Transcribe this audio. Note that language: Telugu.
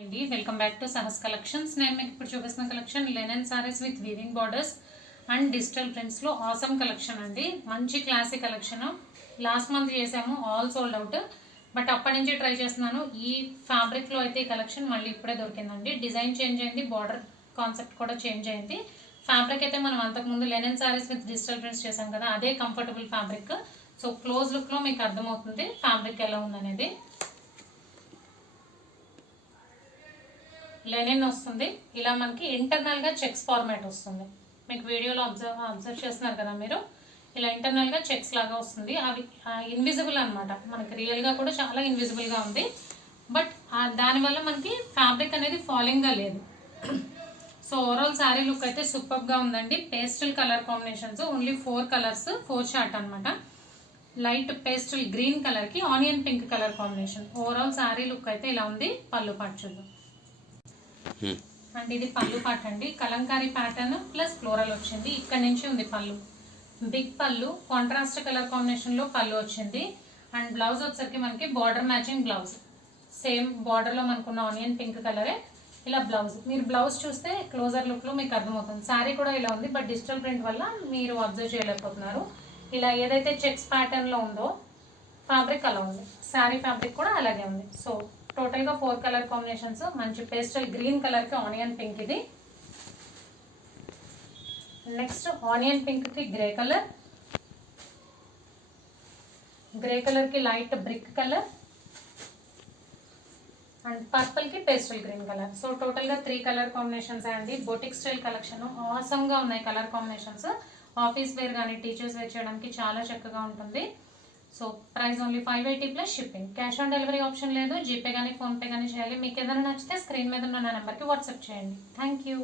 అండి welcome back to Sahas collections. నేను మీకు ఇప్పుడు చూపిస్తున్న collection linen saris with weaving borders and digital prints లో ఆసమ్ కలెక్షన్ అండి. మంచి క్లాసిక్ కలెక్షన్. లాస్ట్ మంత్ చేసాము, ఆల్ సోల్డ్ అవుట్. బట్ అప్పటి నుంచి ట్రై చేస్తున్నాను. ఈ ఫ్యాబ్రిక్ లో అయితే ఈ కలెక్షన్ మళ్ళీ ఇప్పుడే దొరికిందండి. డిజైన్ చేంజ్ అయింది, బార్డర్ కాన్సెప్ట్ కూడా చేంజ్ అయింది. ఫ్యాబ్రిక్ అయితే మనం అంతకుముందు linen saris with digital prints చేసాం కదా, అదే comfortable fabric. So close look లో మీకు అర్థమవుతుంది ఫ్యాబ్రిక్ ఎలా ఉందనేది. లెనిన్ వస్తుంది, ఇలా మనకి ఇంటర్నల్ గా చెక్స్ ఫార్మాట్ వస్తుంది. మీకు వీడియోలో అబ్జర్వ్ చేస్తున్నారు కదా మీరు, ఇలా ఇంటర్నల్ గా చెక్స్ లాగా వస్తుంది. అవి ఇన్విజిబుల్ అనమాట, మనకి రియల్ గా కూడా చాలా ఇన్విజిబుల్ గా ఉంది. బట్ దానివల్ల మనకి ఫ్యాబ్రిక్ అనేది ఫాలింగ్ గా లేదు. సో ఓవరాల్ శారీ లుక్ అయితే సూపర్ గా ఉందండి. Pastel colour combinations, only 4 colours, 4 short అనమాట. లైట్ పేస్టల్ గ్రీన్ కలర్ కి onion pink colour combination. Overall sari look అయితే ఇలా ఉంది. పళ్ళు పాటు చూద్దాం అండ్ ఇది పళ్ళు పాట అండి. కలంకారీ ప్యాటర్న్ ప్లస్ ఫ్లోరల్ వచ్చింది. ఇక్కడ నుంచి ఉంది పళ్ళు, బిగ్ పళ్ళు, కాంట్రాస్ట్ కలర్ కాంబినేషన్ లో పళ్ళు వచ్చింది. అండ్ బ్లౌజ్ వచ్చేసరికి మనకి border matching blouse, same border లో మనకున్న ఆనియన్ పింక్ కలరే ఇలా బ్లౌజ్. మీరు బ్లౌజ్ చూస్తే క్లోజర్ లుక్ లో మీకు అర్థమవుతుంది. శారీ కూడా ఇలా ఉంది, బట్ డిజిటల్ ప్రింట్ వల్ల మీరు అబ్జర్వ్ చేయలేకపోతున్నారు. ఇలా ఏదైతే చెక్స్ ప్యాటర్న్ లో ఉందో ఫ్యాబ్రిక్ అలా ఉంది, శారీ ఫ్యాబ్రిక్ కూడా అలాగే ఉంది. సో టోటల్ గా 4 కలర్ కాంబినేషన్స్. మంచి పేస్టల్ గ్రీన్ కలర్ కి ఆనియన్ పింక్, ఇది నెక్స్ట్ ఆనియన్ పింక్ కి గ్రే కలర్, గ్రే కలర్ కి light brick colour and purple కి pastel green colour. So total గా 3 కలర్ కాంబినేషన్స్ అండి. బొటిక్ స్టైల్ కలెక్షన్ ఆసమ్ గా ఉన్నాయి కలర్ కాంబినేషన్స్. ఆఫీస్ వేర్ కానీ టీచర్స్ వేర్ చేయడానికి చాలా చక్కగా ఉంటుంది. So price only 580 plus shipping. Cash on delivery option లేదు. జీపే కానీ ఫోన్పే కానీ చేయాలి. మీకు ఏదైనా నచ్చితే స్క్రీన్ మీద ఉన్న నా నెంబర్కి వాట్సాప్ చేయండి. Thank you.